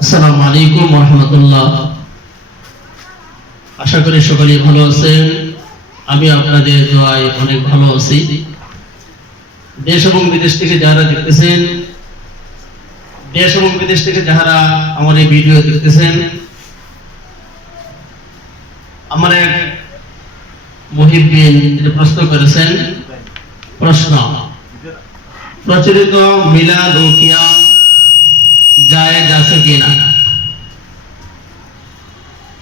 আসসালামু আলাইকুম ওয়া রাহমাতুল্লাহ। আশা করি সকলেই ভালো আছেন। আমি আপনাদের দোয়ায় অনেক ভালো আছি। দেশ এবং বিদেশ থেকে যারা দেখতেছেন, দেশ এবং বিদেশ থেকে যারা আমার এই ভিডিও দেখতেছেন, আমার এক মুহিব্বিন প্রশ্ন করেছেন। প্রশ্ন: প্রচলিত মিলাদ ও কিয়াম জায়েজ আছে কিনা?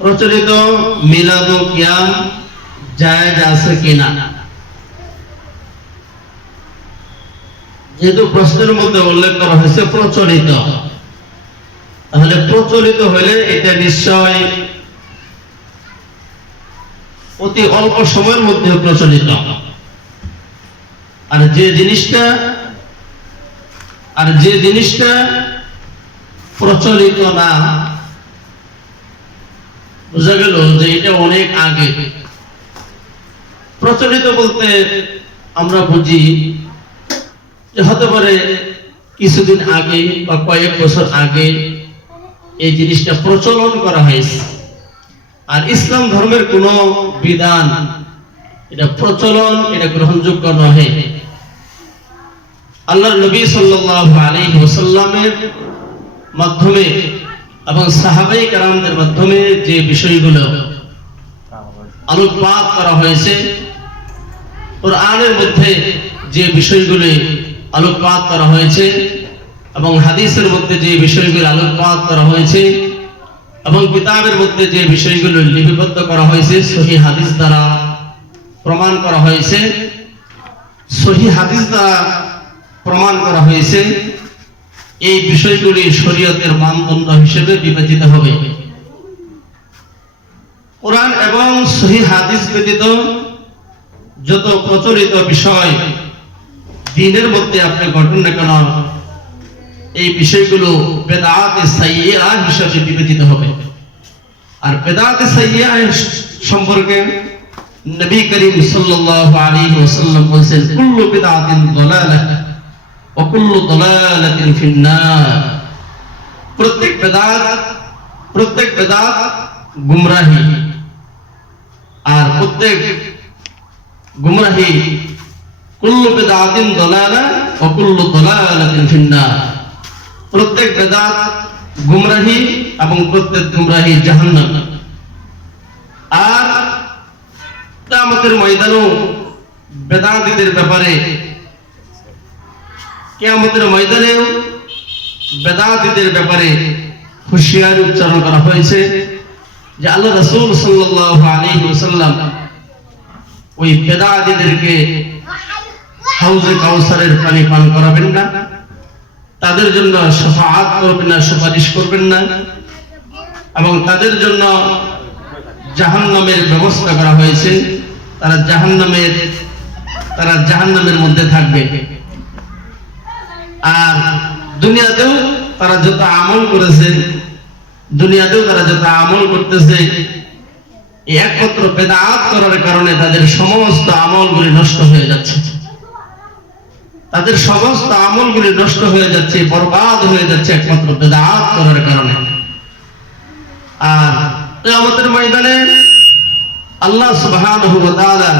প্রচলিত মিলাদ ও কিয়াম জায়েজ আছে কিনা? যেহেতু প্রশ্নের মধ্যে উল্লেখ করা হয়েছে প্রচলিত, তাহলে প্রচলিত হলে এটা নিশ্চয় অতি অল্প সময়ের মধ্যে প্রচলিত। আর যে জিনিসটা প্রচলিত না, বোঝা গেল যে এটা অনেক আগে। প্রচলিত বলতে আমরা বুঝি যে হতে পারে কিছুদিন আগে বা কয়েক বছর আগে এই জিনিসটা প্রচলন করা হয়েছে। আর ইসলাম ধর্মের কোন বিধান এটা প্রচলন, এটা গ্রহণযোগ্য নহে। আল্লাহর নবী সাল্লাল্লাহু আলাইহি ওয়াসাল্লামের মাধ্যমে এবং সাহাবায়ে কেরামদের মাধ্যমে যে বিষয়গুলো আলোকপাত করা হয়েছে, কোরআনের মধ্যে যে বিষয়গুলো আলোকপাত করা হয়েছে এবং হাদিসের মধ্যে যে বিষয়গুলো আলোকপাত করা হয়েছে এবং কিতাবের মধ্যে যে বিষয়গুলো লিপিবদ্ধ করা হয়েছে, সহিহ হাদিস দ্বারা প্রমাণ করা হয়েছে, সহিহ হাদিস দ্বারা প্রমাণ করা হয়েছে, এই বিষয়গুলি শরীয়তের মানদণ্ড হিসেবে বিবেচিত হবে। কোরআন এবং সহিহ হাদিস ব্যতীত যত প্রচলিত বিষয় দ্বীনের মধ্যে আপনি ঘটুন না কেন, এই বিষয়গুলো বেদাতে সাইয়্যা হিসেবে বিবেচিত হবে। আর বেদাতে সাইয়্যা সম্পর্কে নবী করিম সাল্লাল্লাহু আলাইহি ওয়াসাল্লাম বলেছেন, কুল্লু বিদআতিন দালালাহ ওয়া কুল্লু দালালাতিন ফিন্নার। প্রত্যেক বেদাত গুমরাহি, আর প্রত্যেক গুমরাহি কুল্লু বিদআতিন দালালাহ ওয়া কুল্লু দালালাতিন ফিন্নার। প্রত্যেক বেদাত গুমরাহি এবং প্রত্যেক গুমরাহি জাহান্নাম। আর কিয়ামতের ময়দানেও বেদাতীদের ব্যাপারে, কিয়ামতের ময়দানেও বেদাতীদের ব্যাপারে হুঁশিয়ারি উচ্চারণ করা হয়েছে যে আল্লাহ রাসূল সাল্লাল্লাহু আলাইহি ওয়াসাল্লাম ওই বেদাতীদেরকে হাউজে কাউসারের পানি পান করাবেন না, তাদের জন্য শাফাআত করবেন না, সুপারিশ করবেন না, এবং তাদের জন্য জাহান্নামের ব্যবস্থা করা হয়েছে। তারা জাহান্নামের মধ্যে থাকবে। আর দুনিয়াতেও তারা যত আমল করেছে, দুনিয়াতেও তারা যত আমল করতেছে, একমাত্র বেদাত করার কারণে তাদের সমস্ত আমলগুলি নষ্ট হয়ে যাচ্ছে। তাদের সমস্ত আমলগুলি নষ্ট হয়ে যাচ্ছে, বরবাদ হয়ে যাচ্ছে একমাত্র বেদাত করার কারণে। আর কিয়ামতের ময়দানে আল্লাহ সুবহানাহু ওয়া তাআলা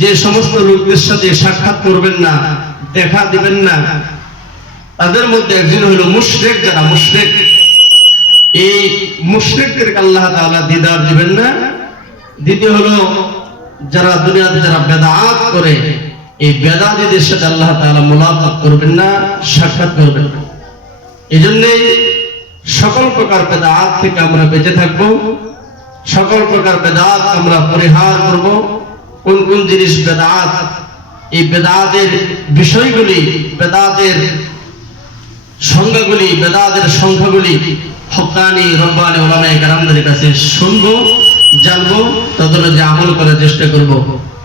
যে সমস্ত লোকদের সাথে সাক্ষাৎ করবেন না, দেখা দিবেন না, তাদের মধ্যে একজন হলো মুশরিক। যারা মুশরিক, এই মুশরিকদেরকে আল্লাহ তাআলা দিদার দিবেন না। দ্বিতীয় হলো যারা দুনিয়াতে যারা বেদাত করে, এই বেদাতীদের সাথে আল্লাহ তাআলা মুলাকাত করবেন না, সাক্ষাৎ করবেন না। এজন্যই সকল প্রকার বেদাত থেকে আমরা বেঁচে থাকবো, সকল প্রকার বেদাত আমরা পরিহার করব। কোন কোন জিনিস বেদাত, এই বেদাতের বিষয়গুলি, বেদাতের সংজ্ঞাগুলি, বেদাতের সংখ্যাগুলি হক্কানি রব্বানি উলামায়ে কেরামদের কাছে শুনবো, জানবো, তদনুযায়ী আমল করার চেষ্টা করব।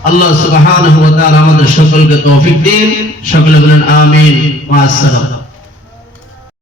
আল্লাহ সুবহানাহু ওয়া তাআলা আমাদের সকলকে তৌফিক দিন। সকলে বলেন আমিন ওয়া আসসালাম।